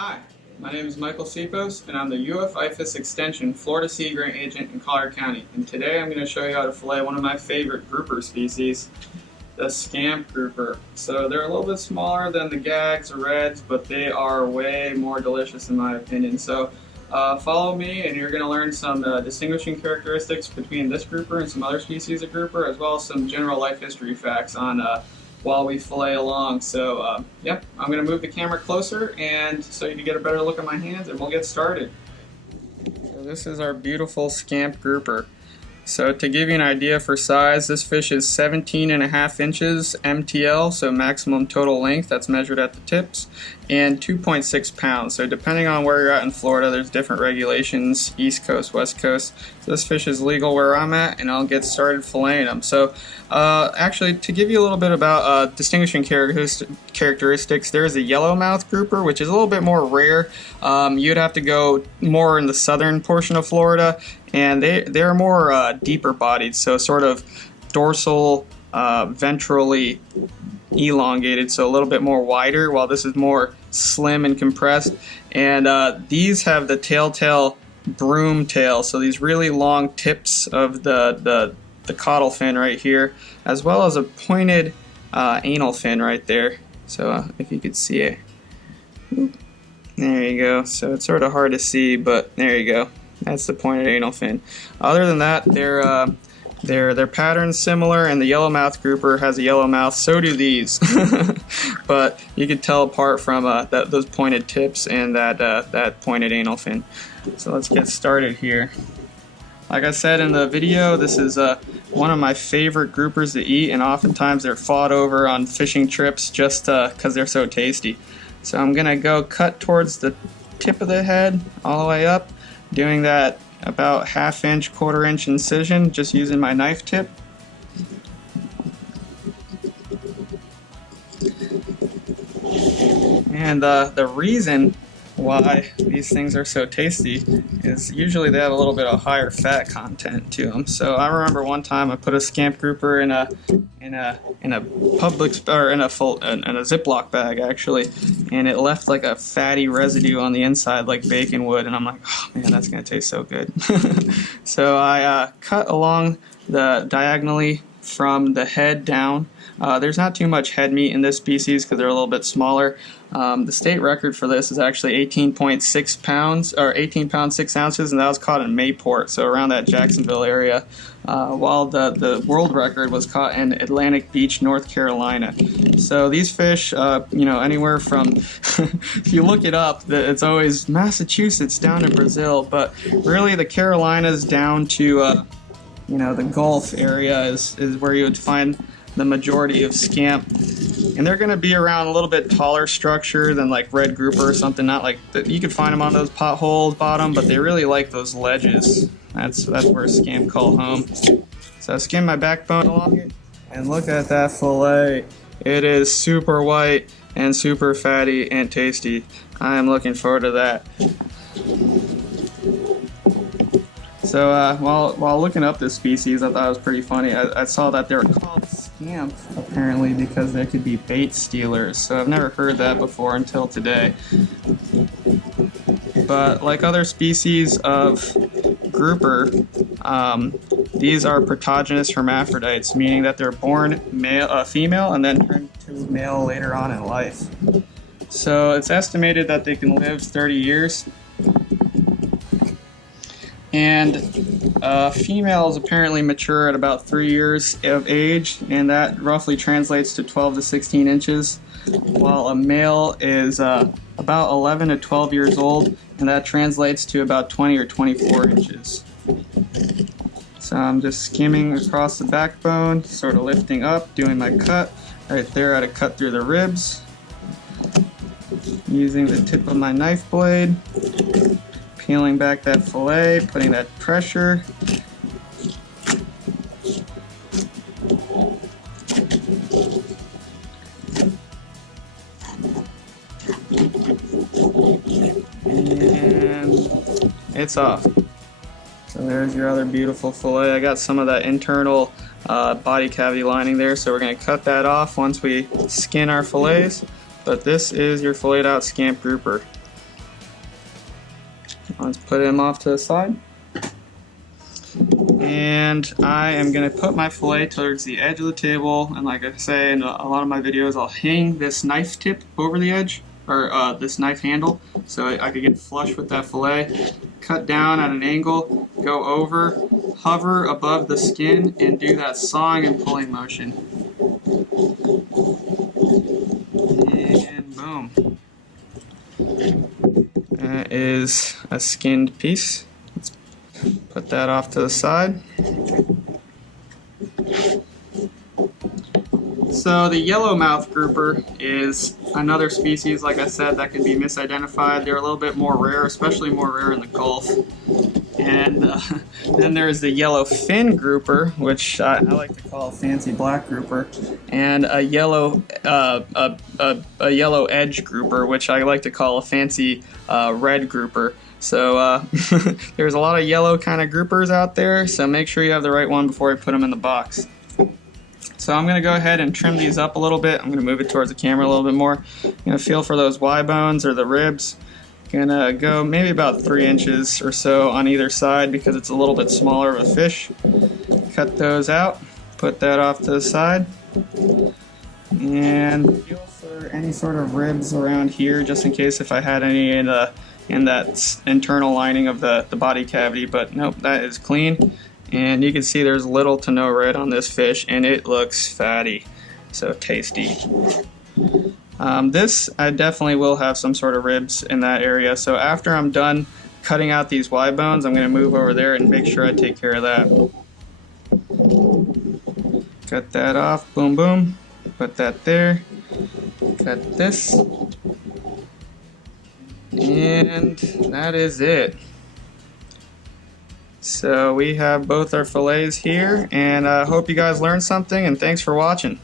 Hi, my name is Michael Sipos, and I'm the UF Extension Florida Sea Grant Agent in Collier County. And today I'm going to show you how to fillet one of my favorite grouper species, the Scamp Grouper. So they're a little bit smaller than the gags or reds, but they are way more delicious in my opinion. So follow me and you're going to learn some distinguishing characteristics between this grouper and some other species of grouper, as well as some general life history facts on while we fillet along. So yep, I'm going to move the camera closer and so you can get a better look at my hands, and we'll get started. So this is our beautiful Scamp Grouper. So to give you an idea for size, this fish is 17.5 inches MTL, so maximum total length, that's measured at the tips, and 2.6 pounds. So depending on where you're at in Florida, there's different regulations, East Coast, West Coast. So this fish is legal where I'm at, and I'll get started filleting them. So actually, to give you a little bit about distinguishing characteristics, there is a yellowmouth grouper, which is a little bit more rare. You'd have to go more in the southern portion of Florida, and they're more deeper bodied, so sort of dorsal, ventrally elongated, so a little bit more wider, while this is more slim and compressed. And these have the telltale broom tail, so these really long tips of the caudal fin right here, as well as a pointed anal fin right there. So if you could see it, there you go. So it's sort of hard to see, but there you go. That's the pointed anal fin. Other than that, their pattern's similar, and the yellowmouth grouper has a yellow mouth. So do these, but you can tell apart from those pointed tips and that pointed anal fin. So let's get started here. Like I said in the video, this is one of my favorite groupers to eat, and oftentimes they're fought over on fishing trips just because they're so tasty. So I'm gonna go cut towards the tip of the head all the way up, doing that about 1/2 inch, 1/4 inch incision, just using my knife tip. And the reason why these things are so tasty is usually they have a little bit of higher fat content to them. So I remember one time I put a Scamp Grouper in a Ziploc bag actually, and it left like a fatty residue on the inside like bacon would, and I'm like, oh man, that's gonna taste so good. So I cut along the diagonally from the head down. There's not too much head meat in this species because they're a little bit smaller. The state record for this is actually 18.6 pounds, or 18 pounds 6 ounces, and that was caught in Mayport, so around that Jacksonville area, while the world record was caught in Atlantic Beach, North Carolina. So these fish, anywhere from, if you look it up, it's always Massachusetts down to Brazil, but really the Carolinas down to, the Gulf area is where you would find the majority of scamp, and they're going to be around a little bit taller structure than like red grouper or something. Not like that, you could find them on those potholes bottom, but they really like those ledges. That's where scamp call home. So I skin my backbone along it, and look at that fillet. It is super white and super fatty and tasty. I am looking forward to that. So while looking up this species, I thought it was pretty funny. I saw that they were called scamp apparently because they could be bait stealers. So I've never heard that before until today. But like other species of grouper, these are protogynous hermaphrodites, meaning that they're born female and then turn to male later on in life. So it's estimated that they can live 30 years. And females apparently mature at about 3 years of age, and that roughly translates to 12 to 16 inches, while a male is about 11 to 12 years old, and that translates to about 20 or 24 inches. So I'm just skimming across the backbone, sort of lifting up, doing my cut. Right there, I had to cut through the ribs, using the tip of my knife blade. Peeling back that fillet, putting that pressure. And it's off. So there's your other beautiful fillet. I got some of that internal body cavity lining there, so we're going to cut that off once we skin our fillets. But this is your filleted out Scamp Grouper. let's put him off to the side. And I am going to put my fillet towards the edge of the table, and like I say in a lot of my videos, I'll hang this knife tip over the edge, or this knife handle, so I could get flush with that fillet. Cut down at an angle, go over, hover above the skin, and do that sawing and pulling motion. And boom. That is a skinned piece. Let's put that off to the side. So the yellowmouth grouper is another species, like I said, that can be misidentified. They're a little bit more rare, especially more rare in the Gulf. And then there's the yellowfin grouper, which I like to call a fancy black grouper, and a yellow edge grouper, which I like to call a fancy red grouper. So there's a lot of yellow kind of groupers out there, so make sure you have the right one before you put them in the box. So I'm going to go ahead and trim these up a little bit. I'm going to move it towards the camera a little bit more. I'm going to feel for those Y bones or the ribs. Going to go maybe about 3 inches or so on either side because it's a little bit smaller of a fish. Cut those out. Put that off to the side. And feel for any sort of ribs around here just in case if I had any in that internal lining of the body cavity. But nope, that is clean. And you can see there's little to no red on this fish, and it looks fatty, so tasty. This, I definitely will have some sort of ribs in that area, so after I'm done cutting out these Y bones, I'm going to move over there and make sure I take care of that. Cut that off, boom boom, put that there, cut this, and that is it. So we have both our fillets here, and I hope you guys learned something, and thanks for watching.